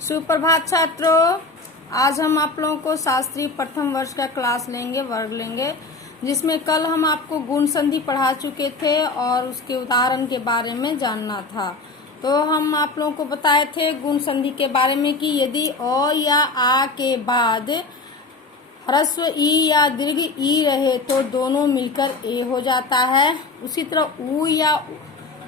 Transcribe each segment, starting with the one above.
सुप्रभात छात्रों, आज हम आप लोगों को शास्त्रीय प्रथम वर्ष का क्लास लेंगे, वर्ग लेंगे, जिसमें कल हम आपको गुण संधि पढ़ा चुके थे और उसके उदाहरण के बारे में जानना था। तो हम आप लोगों को बताए थे गुण संधि के बारे में कि यदि अ या आ के बाद ह्रस्व ई या दीर्घ ई रहे तो दोनों मिलकर ए हो जाता है। उसी तरह उ या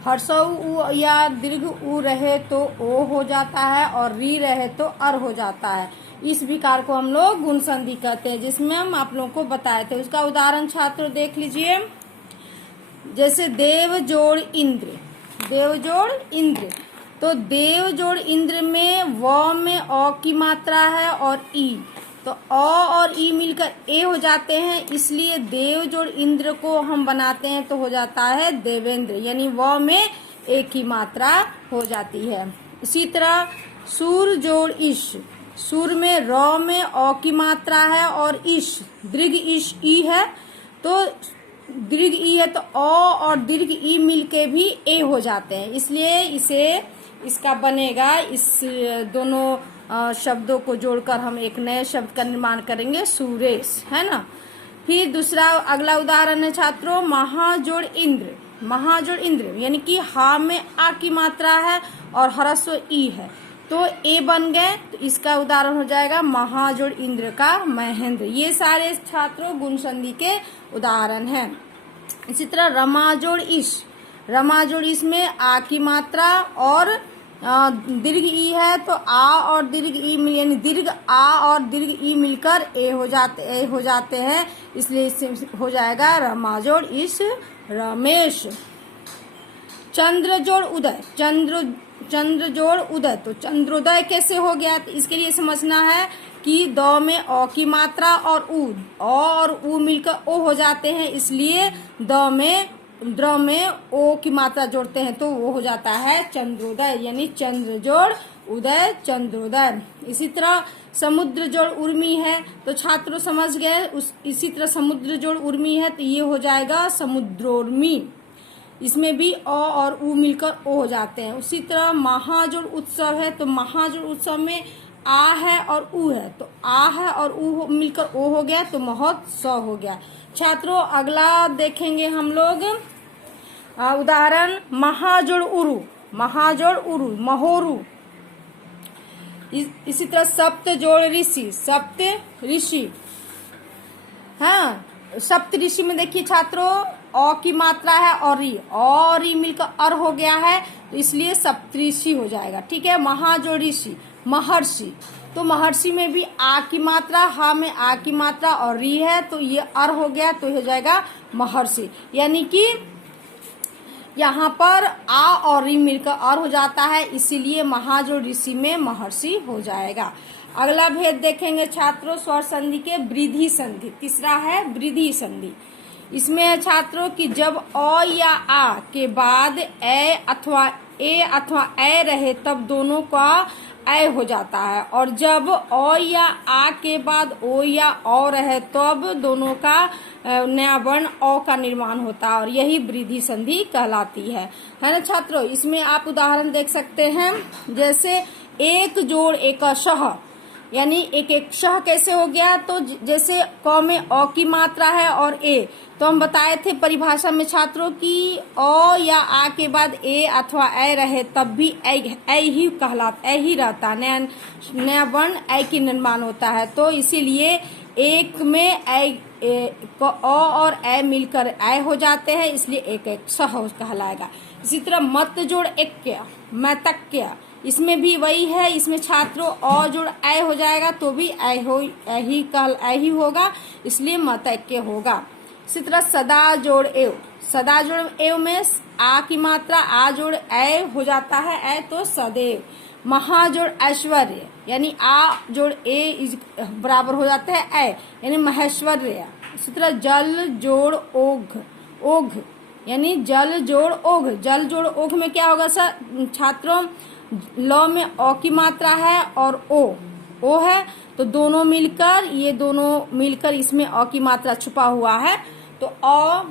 ह्रस्व उ या दीर्घ उ रहे तो ओ हो जाता है और री रहे तो अर हो जाता है। इस विकार को हम लोग गुण संधि कहते हैं, जिसमें हम आप लोगों को बताए थे। उसका उदाहरण छात्रों देख लीजिए, जैसे देव जोड़ इंद्र। देव जोड़ इंद्र, तो देव जोड़ इंद्र में व में अ की मात्रा है और ई, तो अ और ई मिलकर ए हो जाते हैं, इसलिए देव जोड़ इंद्र को हम बनाते हैं तो हो जाता है देवेंद्र, यानी व में ए की मात्रा हो जाती है। इसी तरह सूर जोड़ ईश, सूर में र में अ की मात्रा है और ईश दीर्घ ईश ई है, तो दीर्घ ई है तो अ और दीर्घ ई मिलके भी ए हो जाते हैं, इसलिए इसका बनेगा, इस दोनों शब्दों को जोड़कर हम एक नए शब्द का निर्माण करेंगे, सुरेश, है ना। फिर दूसरा अगला उदाहरण है छात्रों, महाजोड़ इंद्र। महाजोड़ इंद्र यानी कि हा में आ की मात्रा है और ह्रस्व ई है, तो ए बन गए, तो इसका उदाहरण हो जाएगा महाजोड़ इंद्र का महेंद्र। ये सारे छात्रों गुण संधि के उदाहरण हैं। इसी तरह रमाजोड़ ईश। रमाजोड़ ईश में आ की मात्रा और दीर्घ ई है, तो आ और दीर्घ ई यानी दीर्घ आ और दीर्घ ई मिलकर ए हो जाते हैं, इसलिए इससे हो जाएगा रमाजोड़ ईश रमेश। चंद्र जोड़ उदय। चंद्र जोड़ उदय, तो चंद्रोदय कैसे हो गया, तो इसके लिए समझना है कि द में अ की मात्रा और उ, अ और उ मिलकर ओ हो जाते हैं, इसलिए द्र में ओ की मात्रा जोड़ते हैं तो वो हो जाता है चंद्रोदय, यानी चंद्र जोड़ उदय चंद्रोदय। इसी तरह समुद्र जोड़ उर्मी है, तो छात्रों समझ गए, इसी तरह समुद्र जोड़ उर्मी है तो ये हो जाएगा समुद्रोर्मी, इसमें भी अ और उ मिलकर ओ हो जाते हैं। उसी तरह महाजोड़ उत्सव है, तो महाजोड़ उत्सव में आ है और उ है, तो आ है और उ मिलकर ओ हो गया, तो महोत्सव हो गया। छात्रों अगला देखेंगे हम लोग उदाहरण, महाजोड़ उरु। महाजोड़ उरु महोरु। इसी तरह सप्त जोड़ ऋषि। सप्त ऋषि, हाँ, सप्त ऋषि में देखिए छात्रों अ की मात्रा है और री मिलकर अर हो गया है, तो इसलिए सप्तऋषि हो जाएगा, ठीक है। महाजोड़ ऋषि महर्षि, तो महर्षि में भी आ की मात्रा, हा में आ की मात्रा और री है, तो ये अर हो गया, तो हो जाएगा महर्षि, यानी कि यहाँ पर आ और री मिलकर अर हो जाता है, इसीलिए महाजोड़ ऋषि में महर्षि हो जाएगा। अगला भेद देखेंगे छात्रों स्वर संधि के, वृद्धि संधि। तीसरा है वृद्धि संधि। इसमें है छात्रों कि जब अ या आ के बाद ए अथवा ए रहे तब दोनों का ए हो जाता है, और जब अ या आ के बाद ओ या औ रहे तब दोनों का नया वर्ण अ का निर्माण होता है, और यही वृद्धि संधि कहलाती है ना छात्रों। इसमें आप उदाहरण देख सकते हैं, जैसे एक जोड़ एक शह, यानी एक शह कैसे हो गया, तो जैसे क में अ की मात्रा है और ए, तो हम बताए थे परिभाषा में छात्रों की अ या आ के बाद ए अथवा ए रहे तब भी ए ही कहलाता, ए ही रहता, नया वर्ण ए की निर्माण होता है, तो इसीलिए एक में अ और ए मिलकर ए हो जाते हैं, इसलिए एक सह कहलाएगा। इसी तरह मत जोड़ एक्य मैतक्य, इसमें भी वही है, इसमें छात्रों अ जोड़ ए हो जाएगा तो भी ए ही होगा, इसलिए मतक्य होगा। इसी तरह सदा जोड़ एव। सदा जोड़ एव में आ की मात्रा आ जोड़ ए हो जाता है, ए तो सदैव। महाजोड़ ऐश्वर्य, यानी आ जोड़ ए बराबर हो जाता है ए, यानी महेश्वर्य। इसी तरह जल जोड़ ओघ, यानी जल जोड़ ओघ। जल जोड़ ओघ में क्या होगा सर छात्रों, ल में अ की मात्रा है और ओ है, तो दोनों मिलकर इसमें अ की मात्रा छुपा हुआ है, तो अ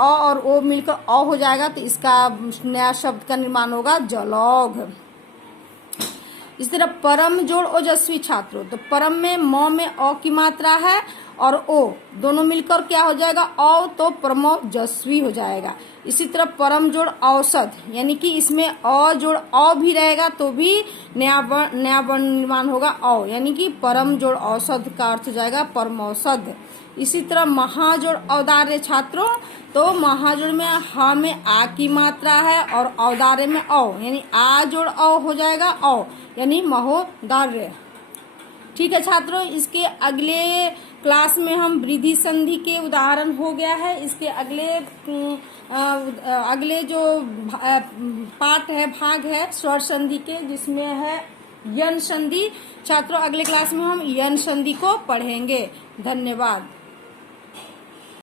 और ओ मिलकर अ हो जाएगा, तो इसका नया शब्द का निर्माण होगा जलौघ। इस तरह परम जोड़ ओजस्वी छात्रों, तो परम में म में अ की मात्रा है और ओ दोनों मिलकर क्या हो जाएगा औ, तो परमोजस्वी हो जाएगा। इसी तरह परम जोड़ औसत, यानी कि इसमें अ जोड़ औ भी रहेगा तो भी नया वर्ण निर्माण होगा औ, यानी कि परम जोड़ औसत का अर्थ हो जाएगा परमौसत। इसी तरह महाजोड़ औदार्य छात्रों, तो महाजोड़ में ह में आ की मात्रा है और औदार्य में औ, यानी आ जोड़ औ हो जाएगा औ, यानी महोदार्य। ठीक है छात्रों, इसके अगले क्लास में हम वृद्धि संधि के उदाहरण हो गया है। इसके अगले जो पार्ट है, भाग है स्वर संधि के, जिसमें है यन संधि। छात्रों अगले क्लास में हम यन संधि को पढ़ेंगे। धन्यवाद।